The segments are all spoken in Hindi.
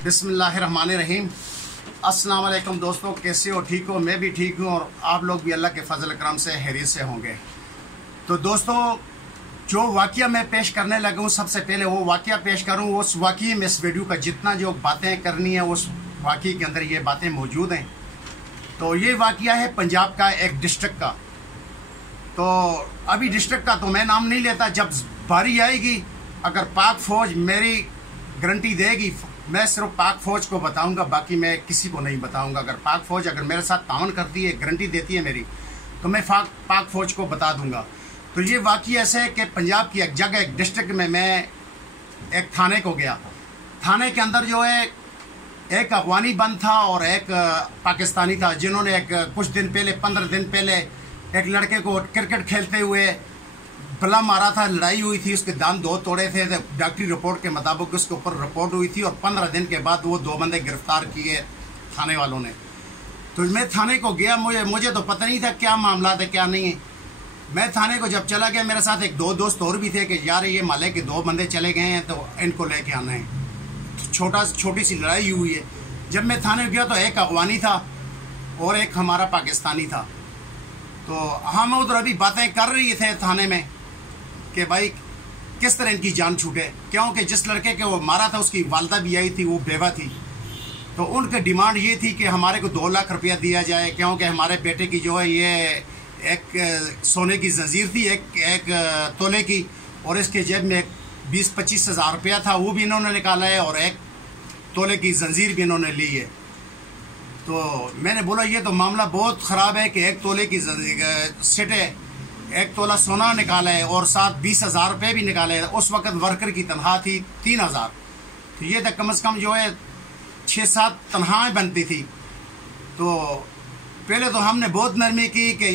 बिस्मिल्लाहिर्रहमानिर्रहीम। अस्सलाम वालेकुम दोस्तों, कैसे हो? ठीक हो? मैं भी ठीक हूँ और आप लोग भी अल्लाह के फजल करम से खैरियत से होंगे। तो दोस्तों, जो वाक़या मैं पेश करने लगा हूँ, सबसे पहले वो वाक़या पेश करूँ। उस वाक़ये में इस वीडियो का जितना जो बातें करनी है उस वाक़ये के अंदर ये बातें मौजूद हैं। तो ये वाक़या है पंजाब का एक डिस्ट्रिक्ट का। तो अभी डिस्ट्रिक्ट का तो मैं नाम नहीं लेता, जब बारी आएगी अगर पाक फ़ौज मेरी गारंटी देगी, मैं सिर्फ पाक फ़ौज को बताऊंगा, बाकी मैं किसी को नहीं बताऊंगा। अगर पाक फ़ौज अगर मेरे साथ तावन करती है, गारंटी देती है मेरी, तो मैं पाक फ़ौज को बता दूंगा। तो ये वाक़या ऐसे है कि पंजाब की एक जगह, एक डिस्ट्रिक्ट में मैं एक थाने को गया। थाने के अंदर जो है एक अफगानी बंद था और एक पाकिस्तानी था, जिन्होंने एक कुछ दिन पहले 15 दिन पहले एक लड़के को क्रिकेट खेलते हुए बला मारा था। लड़ाई हुई थी, उसके दांत 2 तोड़े थे। डॉक्टरी रिपोर्ट के मुताबिक उसके ऊपर रिपोर्ट हुई थी और 15 दिन के बाद वो 2 बंदे गिरफ्तार किए थाने वालों ने। तो मैं थाने को गया, मुझे तो पता नहीं था क्या मामला है क्या नहीं है। मैं थाने को जब चला गया, मेरे साथ 2 दोस्त और भी थे कि यार ये माले के 2 बंदे चले गए हैं तो इनको लेके आना है। छोटी सी लड़ाई हुई है। जब मैं थाने गया तो एक अफगानी था और एक हमारा पाकिस्तानी था। तो हम उधर अभी बातें कर रही थे थाने में कि भाई किस तरह इनकी जान छूटे, क्योंकि जिस लड़के के वो मारा था उसकी वालदा भी आई थी, वो बेवा थी। तो उनकी डिमांड ये थी कि हमारे को 2 लाख रुपया दिया जाए, क्योंकि हमारे बेटे की जो है ये एक सोने की जंजीर थी, एक तोले की, और इसके जेब में 20-25 हज़ार रुपया था, वो भी इन्होंने निकाला है, और एक तोले की जंजीर भी इन्होंने ली है। तो मैंने बोला ये तो मामला बहुत ख़राब है कि 1 तोले की सेट है, 1 तोला सोना निकाला है और साथ 20 हज़ार रुपये भी निकाले हैं। उस वक्त वर्कर की तनख्वाह थी 3 हज़ार। तो ये तो कम से कम जो है 6-7 तनख्वाहें बनती थी। तो पहले तो हमने बहुत नरमी की कि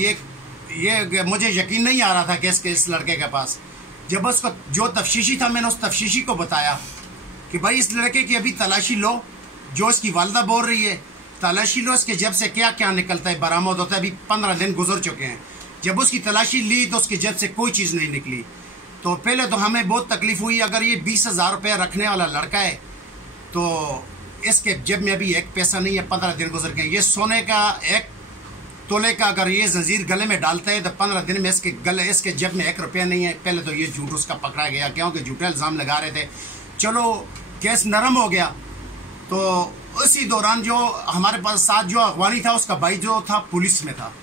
ये मुझे यकीन नहीं आ रहा था कि इस लड़के के पास। जब उसका जो तफ्शीशी था, मैंने उस तफ्शीशी को बताया कि भाई इस लड़के की अभी तलाशी लो, जो इसकी वालदा बोल रही है तलाशी लो, इसके जेब से क्या क्या निकलता है, बरामद होता है। अभी 15 दिन गुजर चुके हैं। जब उसकी तलाशी ली तो उसकी जेब से कोई चीज़ नहीं निकली। तो पहले तो हमें बहुत तकलीफ हुई, अगर ये 20 हज़ार रुपया रखने वाला लड़का है तो इसके जेब में अभी 1 पैसा नहीं है। 15 दिन गुजर गए। ये सोने का 1 तोले का अगर ये जंजीर गले में डालता है तो 15 दिन में इसके जेब में 1 रुपया नहीं है। पहले तो ये झूठ उसका पकड़ा गया, क्योंकि झूठे इल्ज़ाम लगा रहे थे। चलो केस नरम हो गया। तो उसी दौरान जो हमारे पास साथ जो अफगानी था, उसका भाई जो था पुलिस में था,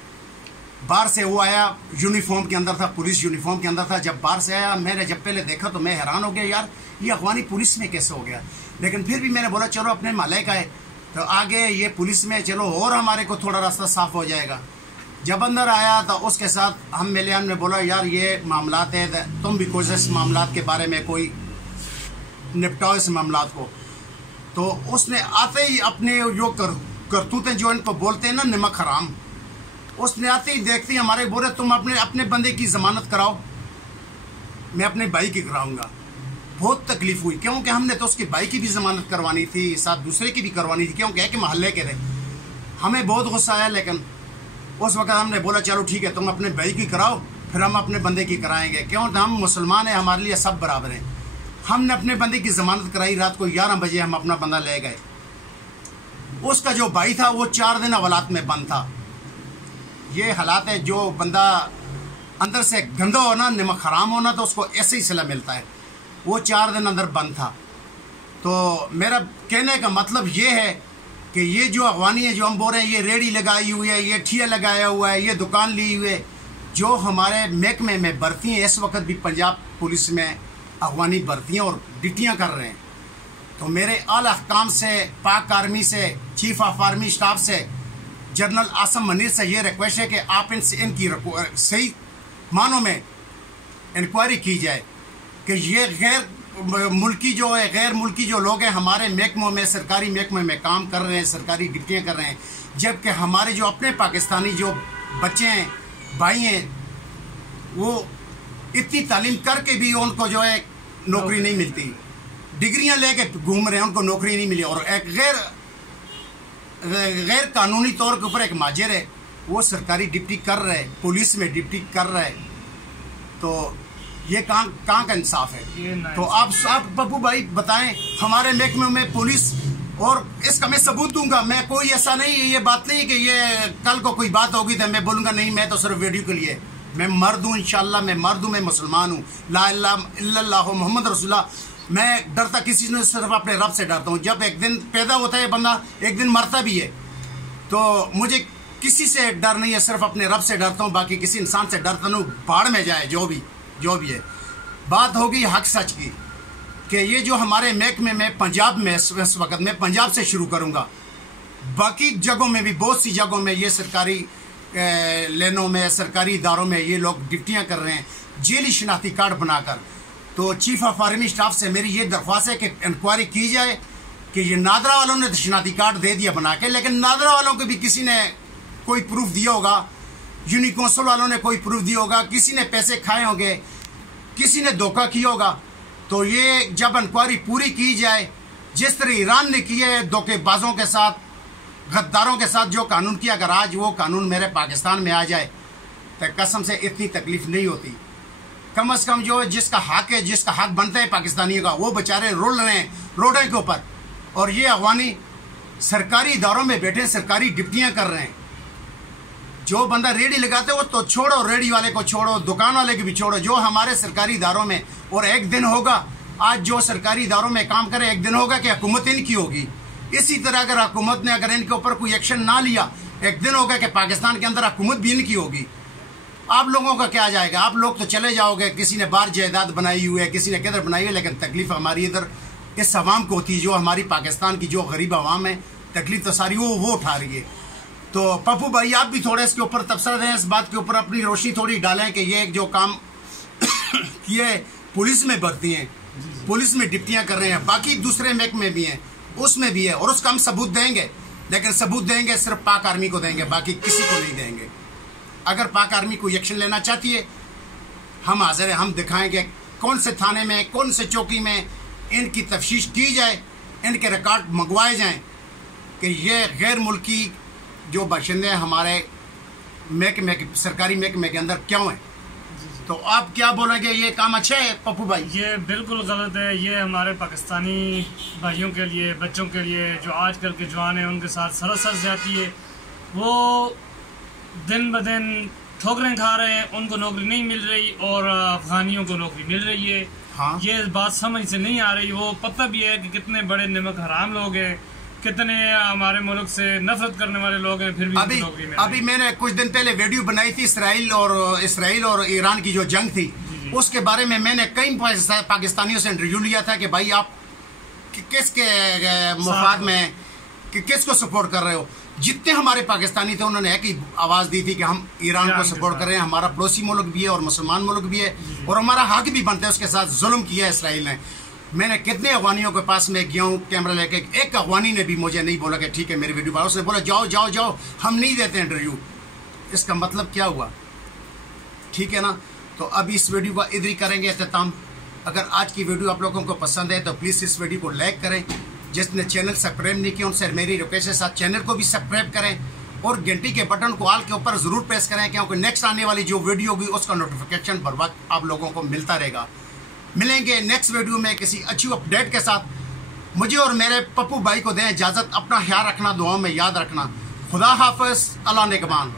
बाहर से वो आया, यूनिफॉर्म के अंदर था, पुलिस यूनिफॉर्म के अंदर था। जब बाहर से आया, मैंने जब पहले देखा तो मैं हैरान हो गया, यार ये अफगानी पुलिस में कैसे हो गया। लेकिन फिर भी मैंने बोला चलो अपने माले का है तो आगे ये पुलिस में, चलो और हमारे को थोड़ा रास्ता साफ हो जाएगा। जब अंदर आया तो उसके साथ हम मिले, हमने बोला यार ये मामलात है, तुम भी कोई इस मामलात के बारे में कोई निपटाओ इस मामलात को। तो उसने आते ही अपने जो करतूतें जो इनको बोलते हैं ना नमक हराम, उसने आते ही देखते ही हमारे बोले तुम अपने बंदे की जमानत कराओ, मैं अपने भाई की कराऊंगा। बहुत तकलीफ हुई, क्योंकि हमने तो उसके भाई की भी जमानत करवानी थी, साथ दूसरे की भी करवानी थी, क्योंकि एक मोहल्ले के थे। हमें बहुत गुस्सा आया, लेकिन उस वक्त हमने बोला चलो ठीक है, तुम अपने भाई की कराओ, फिर हम अपने बंदे की कराएंगे, क्योंकि हम मुसलमान हैं, हमारे लिए सब बराबर हैं। हमने अपने बंदे की जमानत कराई। रात को 11 बजे हम अपना बंदा ले गए। उसका जो भाई था वो 4 दिन हवालात में बंद था। ये हालात है, जो बंदा अंदर से गंदा होना, नमक हराम होना, तो उसको ऐसे ही सिला मिलता है। वो 4 दिन अंदर बंद था। तो मेरा कहने का मतलब ये है कि ये जो अफगानी है, जो हम बोल रहे हैं, ये रेडी लगाई हुई है, ये ठिया लगाया हुआ है, ये दुकान ली हुई है, जो हमारे महकमे में भर्ती हैं। इस वक्त भी पंजाब पुलिस में अफगानी भर्तियाँ और ड्यूटियाँ कर रहे हैं। तो मेरे आला अहकाम से, पाक आर्मी से, चीफ ऑफ आर्मी स्टाफ से, जनरल आसम मनीर से ये रिक्वेस्ट है कि आप इनकी सही मानों में इंक्वायरी की जाए कि ये गैर मुल्की जो लोग हैं हमारे महकमों में, सरकारी महकमे में काम कर रहे हैं, सरकारी ड्यूटियाँ कर रहे हैं, जबकि हमारे जो अपने पाकिस्तानी जो बच्चे हैं, भाई हैं, वो इतनी तालीम करके भी उनको जो है नौकरी नहीं मिलती। डिग्रियां लेके घूम रहे हैं, उनको नौकरी नहीं मिली। और एक गैर कानूनी तौर के ऊपर एक माजिर है, वो सरकारी ड्यूटी कर रहा है, पुलिस में ड्यूटी कर रहा है। तो ये कहाँ का इंसाफ है? तो आप पप्पू भाई बताएं, हमारे महकमे में पुलिस और इसका मैं सबूत दूंगा। मैं कोई ऐसा नहीं, ये बात नहीं कि ये कल को कोई बात होगी तो मैं बोलूंगा नहीं मैं तो सिर्फ वीडियो के लिए। मैं मर्द हूँ, इंशाल्लाह मैं मर्द हूँ, मैं मुसलमान हूँ, ला इलाहा इल्लल्लाह मोहम्मद रसूलुल्लाह। मैं डरता किसी से, सिर्फ अपने रब से डरता हूँ। जब एक दिन पैदा होता है बंदा, एक दिन मरता भी है, तो मुझे किसी से डर नहीं है, सिर्फ अपने रब से डरता हूँ। बाकी किसी इंसान से डरता नहीं, बाढ़ में जाए जो भी है। बात होगी हक सच की कि ये जो हमारे महकमे में पंजाब में इस वक्त मैं पंजाब से शुरू करूँगा, बाकी जगहों में भी बहुत सी जगहों में ये सरकारी लेनों में, सरकारी इदारों में ये लोग ड्यूटियाँ कर रहे हैं जेली शनाख्ती कार्ड बनाकर। तो चीफ ऑफ आर्मी स्टाफ से मेरी ये दरख्वास्त है कि इंक्वायरी की जाए कि ये नादरा वालों ने शनाख्ती कार्ड दे दिया बना के, लेकिन नादरा वालों को भी किसी ने कोई प्रूफ दिया होगा, यूनिक काउंसिल वालों ने कोई प्रूफ दिया होगा, किसी ने पैसे खाए होंगे, किसी ने धोखा किया होगा। तो ये जब इंक्वायरी पूरी की जाए, जिस तरह ईरान ने किया है धोखेबाजों के साथ, गद्दारों के साथ जो कानून किया, अगर आज वो कानून मेरे पाकिस्तान में आ जाए तो कसम से इतनी तकलीफ नहीं होती। कम से कम जो जिसका हक है, जिसका हक बनता है पाकिस्तानियों का, वो बेचारे रोल रहे हैं रोडों के ऊपर, और ये अफगानी सरकारी इदारों में बैठे सरकारी ड्यूटियाँ कर रहे हैं। जो बंदा रेडी लगाते हो तो छोड़ो, रेडी वाले को छोड़ो, दुकान वाले को भी छोड़ो, जो हमारे सरकारी इदारों में, और एक दिन होगा आज जो सरकारी इदारों में काम करे, एक दिन होगा कि हुकूमत इनकी होगी। इसी तरह अगर हुकूमत ने अगर इनके ऊपर कोई एक्शन ना लिया, एक दिन होगा कि पाकिस्तान के अंदर हुकूमत भी इनकी होगी। आप लोगों का क्या जाएगा? आप लोग तो चले जाओगे, किसी ने बाहर जायदाद बनाई हुई है, किसी ने किधर बनाई है, लेकिन तकलीफ हमारी इधर इस आवाम को होती है। जो हमारी पाकिस्तान की जो गरीब आवाम है, तकलीफ तो सारी वो उठा रही है। तो पप्पू भाई आप भी थोड़े इसके ऊपर तबसरा दें, इस बात के ऊपर अपनी रोशनी थोड़ी डालें कि ये जो काम किए पुलिस में भर्ती हैं, पुलिस में ड्यूटियाँ कर रहे हैं, बाकी दूसरे महकमे में भी हैं, उसमें भी है, और उसका हम सबूत देंगे। लेकिन सबूत देंगे सिर्फ पाक आर्मी को देंगे, बाकी किसी को नहीं देंगे। अगर पाक आर्मी कोई एक्शन लेना चाहती है, हम हाजिर हैं, हम दिखाएंगे कौन से थाने में, कौन से चौकी में इनकी तफ्तीश की जाए, इनके रिकॉर्ड मंगवाए जाएं कि ये गैर मुल्की जो बाशिंदे हमारे महकमे सरकारी महकमे के अंदर क्यों हैं। तो आप क्या बोलेंगे, ये काम अच्छा है पप्पू भाई? ये बिल्कुल गलत है। ये हमारे पाकिस्तानी भाइयों के लिए, बच्चों के लिए, जो आजकल के जवान हैं उनके साथ सरासर ज्यादती है। वो दिन ब दिन ठोकरें खा रहे हैं, उनको नौकरी नहीं मिल रही और अफगानियों को नौकरी मिल रही है। हाँ। ये बात समझ से नहीं आ रही। वो पता भी है कि कितने बड़े नमक हराम लोग हैं, कितने हमारे मुल्क से नफरत करने वाले लोग हैं, फिर भी नौकरी मिल रही है। अभी मैंने कुछ दिन पहले वीडियो बनाई थी इसराइल और ईरान की जो जंग थी, उसके बारे में मैंने कई पाकिस्तानियों से इंटरव्यू लिया था कि भाई आप किसके मुफाद में, किसको सपोर्ट कर रहे हो। जितने हमारे पाकिस्तानी थे उन्होंने एक ही आवाज़ दी थी कि हम ईरान को सपोर्ट कर रहे हैं, हमारा पड़ोसी मुल्क भी है और मुसलमान मुल्क भी है, और हमारा हक भी बनता है। उसके साथ जुल्म किया है इसराइल ने। मैंने कितने अफगानियों के पास में गया हूँ कैमरा लेके, एक अफगानी ने भी मुझे नहीं बोला कि ठीक है मेरी वीडियो, उसने बोला जाओ जाओ जाओ, हम नहीं देते इंटरव्यू। इसका मतलब क्या हुआ? ठीक है ना। तो अब इस वीडियो का इधर ही करेंगे अख्ताम। अगर आज की वीडियो आप लोगों को पसंद है तो प्लीज़ इस वीडियो को लाइक करें। जिसने चैनल सब्सक्राइब नहीं किया उनसे मेरी रिक्वेस्ट है, साथ चैनल को भी सब्सक्राइब करें और घंटी के बटन को ऑल के ऊपर ज़रूर प्रेस करें, क्योंकि नेक्स्ट आने वाली जो वीडियो होगी उसका नोटिफिकेशन बर वक्त आप लोगों को मिलता रहेगा। मिलेंगे नेक्स्ट वीडियो में किसी अच्छी अपडेट के साथ। मुझे और मेरे पप्पू भाई को दें इजाज़त। अपना ख्याल रखना, दुआओं में याद रखना। खुदा हाफ़िज़, अल्लाह निगहबान।